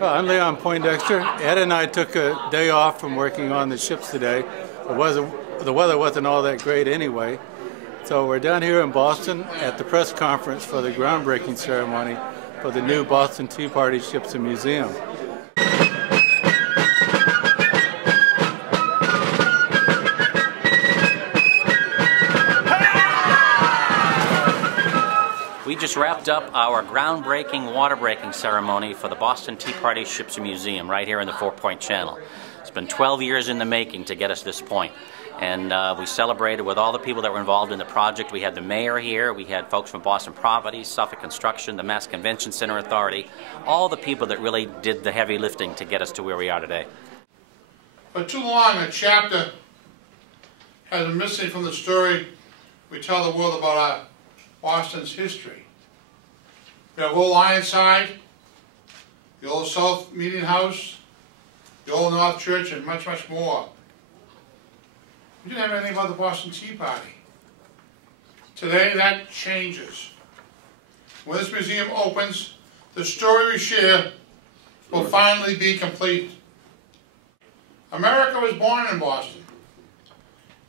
I'm Leon Poindexter. Ed and I took a day off from working on the ships today. The weather wasn't all that great anyway. So we're down here in Boston at the press conference for the groundbreaking ceremony for the new Boston Tea Party Ships and Museum. We just wrapped up our groundbreaking water-breaking ceremony for the Boston Tea Party Ships and Museum right here in the Four Point Channel. It's been 12 years in the making to get us this point. And we celebrated with all the people that were involved in the project. We had the mayor here, we had folks from Boston Properties, Suffolk Construction, the Mass Convention Center Authority, all the people that really did the heavy lifting to get us to where we are today. For too long, a chapter has been missing from the story we tell the world about Boston's history. We have Old Ironside, the Old South Meeting House, the Old North Church, and much, much more. We didn't have anything about the Boston Tea Party. Today, that changes. When this museum opens, the story we share will finally be complete. America was born in Boston.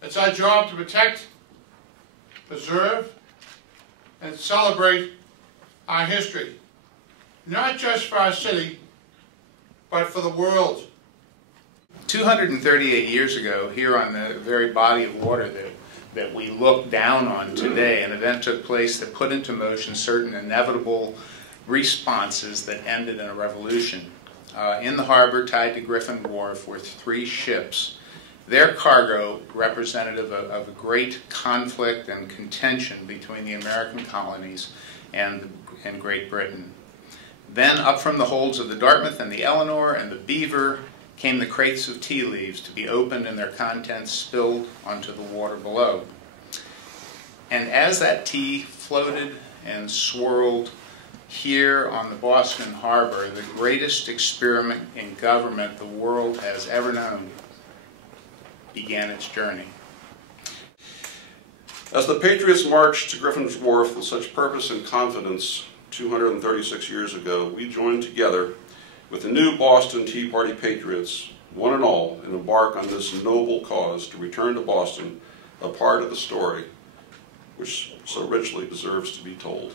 It's our job to protect, preserve, and celebrate our history, not just for our city, but for the world. 238 years ago, here on the very body of water that we look down on today, an event took place that put into motion certain inevitable responses that ended in a revolution. In the harbor, tied to Griffin Wharf, were 3 ships. Their cargo representative of a great conflict and contention between the American colonies and Great Britain. Then up from the holds of the Dartmouth and the Eleanor and the Beaver came the crates of tea leaves to be opened and their contents spilled onto the water below. And as that tea floated and swirled here on the Boston Harbor, the greatest experiment in government the world has ever known began its journey. As the Patriots marched to Griffin's Wharf with such purpose and confidence 236 years ago, we joined together with the new Boston Tea Party Patriots, one and all, and embark on this noble cause to return to Boston a part of the story which so richly deserves to be told.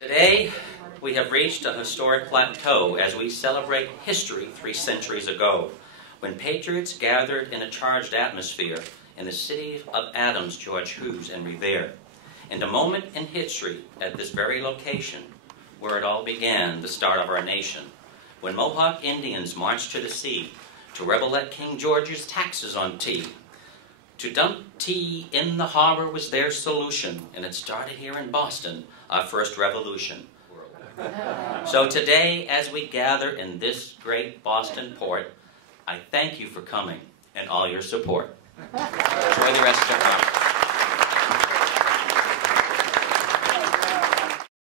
Today, we have reached a historic plateau as we celebrate history 3 centuries ago, when patriots gathered in a charged atmosphere in the city of Adams, George Hughes, and Revere. And a moment in history at this very location where it all began, the start of our nation, when Mohawk Indians marched to the sea to rebel at King George's taxes on tea. To dump tea in the harbor was their solution, and it started here in Boston, our first revolution. So today, as we gather in this great Boston port, I thank you for coming and all your support. Enjoy the rest of the conference.